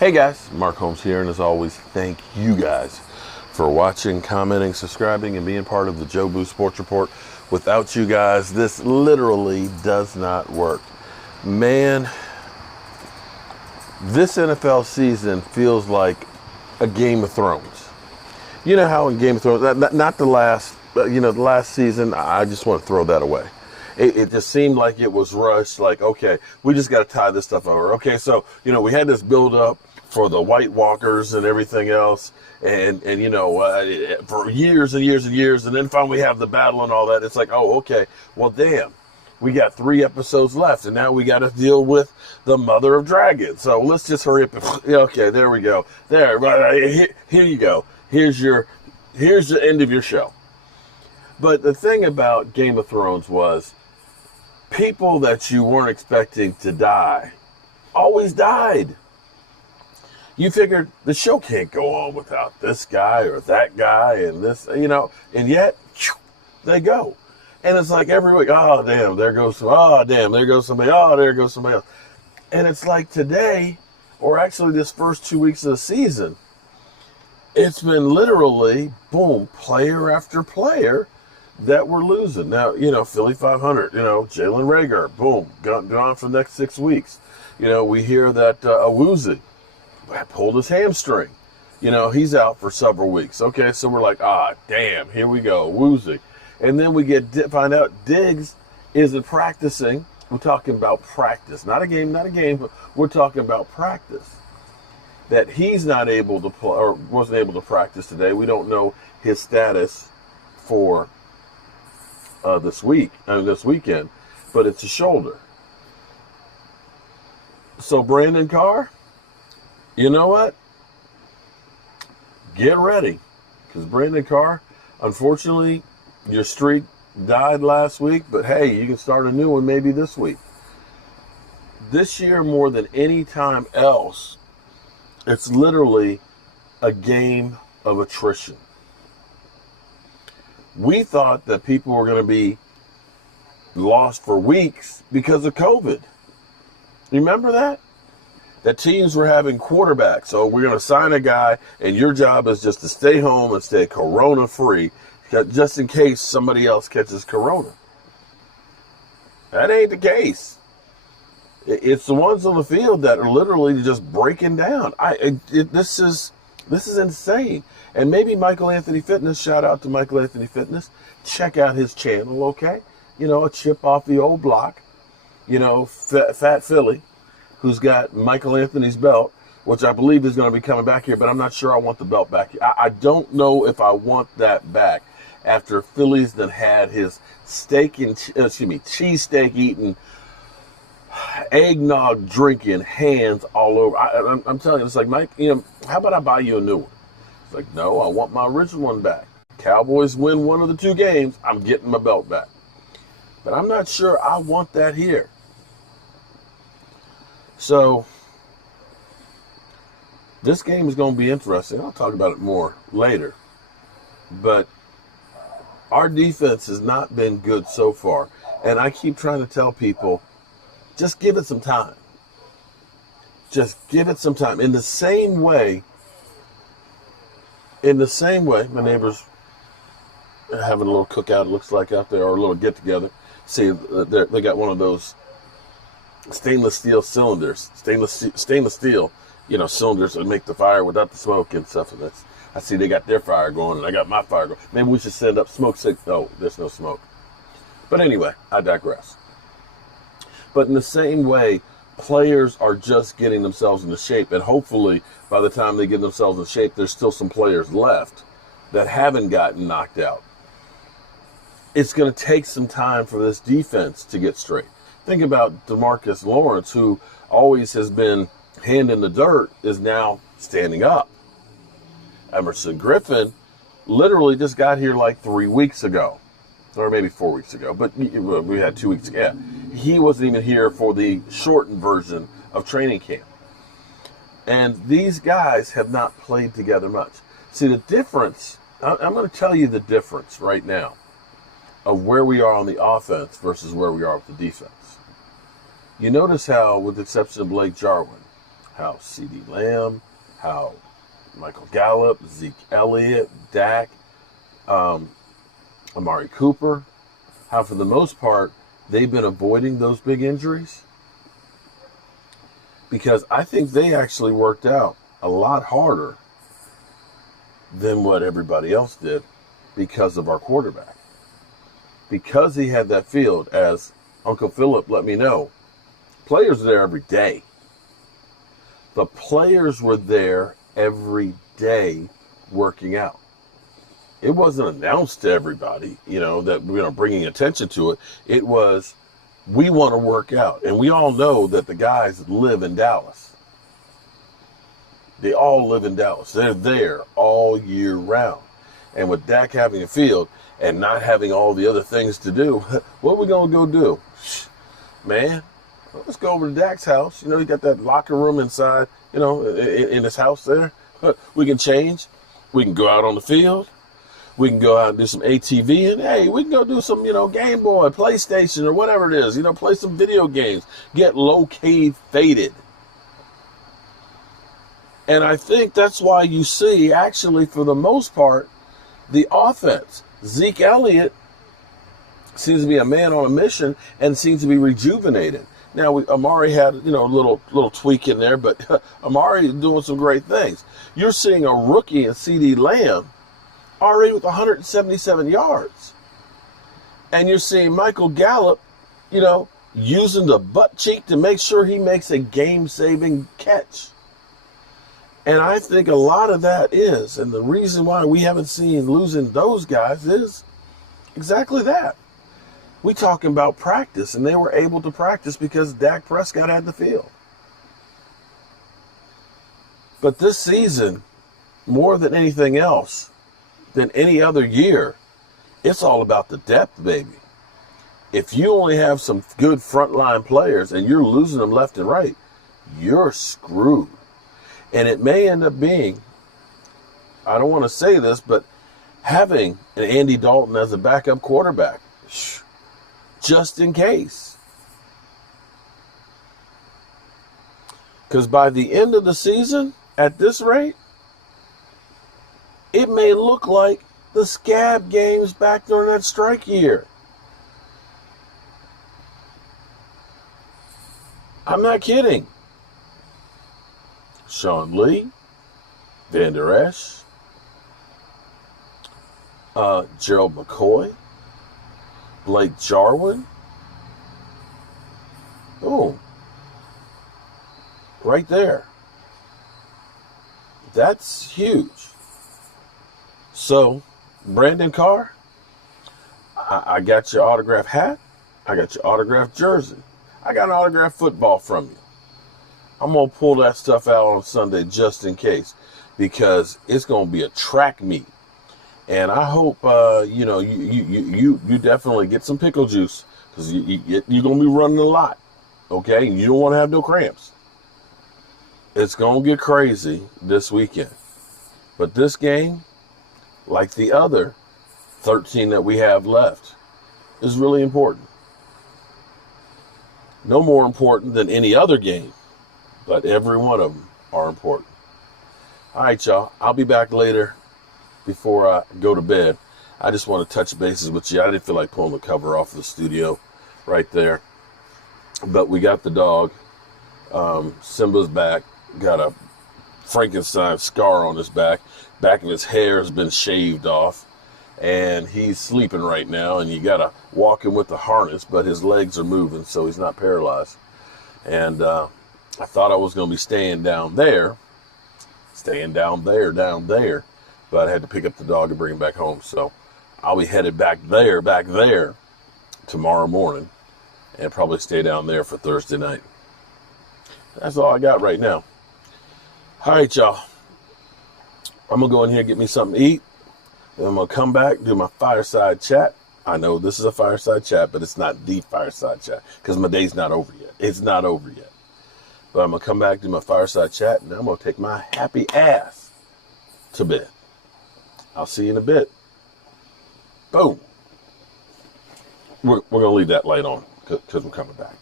Hey guys, Mark Holmes here, and as always, thank you guys for watching, commenting, subscribing, and being part of the Joe Boo Sports Report. Without you guys, this literally does not work. Man, this NFL season feels like a Game of Thrones. You know how in Game of Thrones, not the last, the last season, I just want to throw that away. It just seemed like it was rushed, like, okay, we just got to tie this stuff over. Okay, so, we had this build up for the White Walkers and everything else, and for years and years and years, and then finally we have the battle and all that. It's like, oh, okay, well, damn, we got 3 episodes left, and now we got to deal with the Mother of Dragons. So let's just hurry up. Okay, there we go. There, here you go. Here's the end of your show. But the thing about Game of Thrones was people that you weren't expecting to die always died. You figured the show can't go on without this guy or that guy and this, and yet they go. And it's like every week, oh, damn, there goes somebody, there goes somebody else. And it's like today, or actually this first 2 weeks of the season, it's been literally, boom, player after player that we're losing. Now, Philly 500, Jalen Reagor, boom, gone for the next 6 weeks. We hear that Awuzie pulled his hamstring. He's out for several weeks. Okay, so we're like, damn, here we go, Awuzie. And then we find out Diggs isn't practicing. We're talking about practice, not a game, but we're talking about practice. That he's not able to play or wasn't able to practice today. We don't know his status for this weekend, but it's a shoulder. So Brandon Carr, you know what? Get ready, because Brandon Carr, unfortunately, your streak died last week, but hey, you can start a new one maybe this week. This year, more than any time else, it's literally a game of attrition. We thought that people were going to be lost for weeks because of COVID. Remember that? That teams were having quarterbacks. So we're going to sign a guy, and your job is just to stay home and stay corona-free, just in case somebody else catches corona. That ain't the case. It's the ones on the field that are literally just breaking down. This is insane. And maybe Michael Anthony Fitness, shout out to Michael Anthony Fitness, check out his channel, okay? A chip off the old block, Fat Philly, who's got Michael Anthony's belt, which I believe is going to be coming back here, but I'm not sure I want the belt back here. I don't know if I want that back after Philly's then had his cheesesteak eating, eggnog drinking, hands all over. I'm telling you, it's like, Mike, how about I buy you a new one? It's like, no, I want my original one back. Cowboys win one of the 2 games, I'm getting my belt back. But I'm not sure I want that here. So, this game is going to be interesting. I'll talk about it more later. But our defense has not been good so far. And I keep trying to tell people, just give it some time. Just give it some time. In the same way, my neighbors are having a little cookout, it looks like, out there, or a little get-together. See, they got one of those stainless steel cylinders, stainless steel, cylinders that make the fire without the smoke and stuff. And I see they got their fire going, and I got my fire going. Maybe we should send up smoke signals. No, there's no smoke. But anyway, I digress. But in the same way, players are just getting themselves into shape. And hopefully, by the time they get themselves in shape, there's still some players left that haven't gotten knocked out. It's going to take some time for this defense to get straight. Think about DeMarcus Lawrence, who always has been hand in the dirt, is now standing up. Emerson Griffin literally just got here like 3 weeks ago. Or maybe 4 weeks ago, but we had 2 weeks ago. Yeah. He wasn't even here for the shortened version of training camp. And these guys have not played together much. See, the difference, I'm going to tell you the difference right now of where we are on the offense versus where we are with the defense. You notice how, with the exception of Blake Jarwin, how CeeDee Lamb, how Michael Gallup, Zeke Elliott, Dak, Amari Cooper, how for the most part they've been avoiding those big injuries, because I think they actually worked out a lot harder than what everybody else did because of our quarterback. Because he had that field, as Uncle Philip let me know, players are there every day. The players were there every day working out. It wasn't announced to everybody, that we're bringing attention to it. It was, we want to work out. And we all know that the guys live in Dallas. They all live in Dallas. They're there all year round. And with Dak having a field and not having all the other things to do, what are we going to go do? Man, let's go over to Dak's house. He got that locker room inside, in his house there. We can change. We can go out on the field. We can go out and do some ATV, and hey, we can go do some, Game Boy, PlayStation, or whatever it is. Play some video games. Get low-key faded. And I think that's why you see, actually, for the most part, the offense. Zeke Elliott seems to be a man on a mission and seems to be rejuvenated. Now, Amari had, a little tweak in there, but Amari is doing some great things. You're seeing a rookie in CeeDee Lamb already with 177 yards. And you're seeing Michael Gallup, using the butt cheek to make sure he makes a game-saving catch. And I think a lot of that is, and the reason why we haven't seen losing those guys is exactly that. We talking about practice, and they were able to practice because Dak Prescott had the field. But this season, more than anything else, than any other year, it's all about the depth, baby. If you only have some good frontline players and you're losing them left and right, you're screwed. And it may end up being, I don't want to say this, but having an Andy Dalton as a backup quarterback, just in case. Because by the end of the season, at this rate, it may look like the scab games back during that strike year. I'm not kidding. Sean Lee, Van Der Esch, Gerald McCoy, Blake Jarwin. Oh, right there. That's huge. So, Brandon Carr, I got your autographed hat. I got your autographed jersey. I got an autographed football from you. I'm going to pull that stuff out on Sunday just in case, because it's going to be a track meet. And I hope, you definitely get some pickle juice, because you're going to be running a lot, okay? You don't want to have no cramps. It's going to get crazy this weekend. But this game, like the other 13 that we have left, is really important. No more important than any other game, but every one of them are important. All right, y'all. I'll be back later before I go to bed. I just want to touch bases with you. I didn't feel like pulling the cover off the studio right there. But we got the dog. Simba's back. Got a Frankenstein scar on his back. Back of his hair has been shaved off. And he's sleeping right now. And you got to walk him with the harness. But his legs are moving, so he's not paralyzed. And I thought I was going to be staying down there. Down there. But I had to pick up the dog and bring him back home. So I'll be headed back there tomorrow morning. And probably stay down there for Thursday night. That's all I got right now. All right, y'all. I'm going to go in here and get me something to eat. Then I'm going to come back, do my fireside chat. I know this is a fireside chat, but it's not the fireside chat because my day's not over yet. It's not over yet. But I'm going to come back, do my fireside chat, and I'm going to take my happy ass to bed. I'll see you in a bit. Boom. We're going to leave that light on because we're coming back.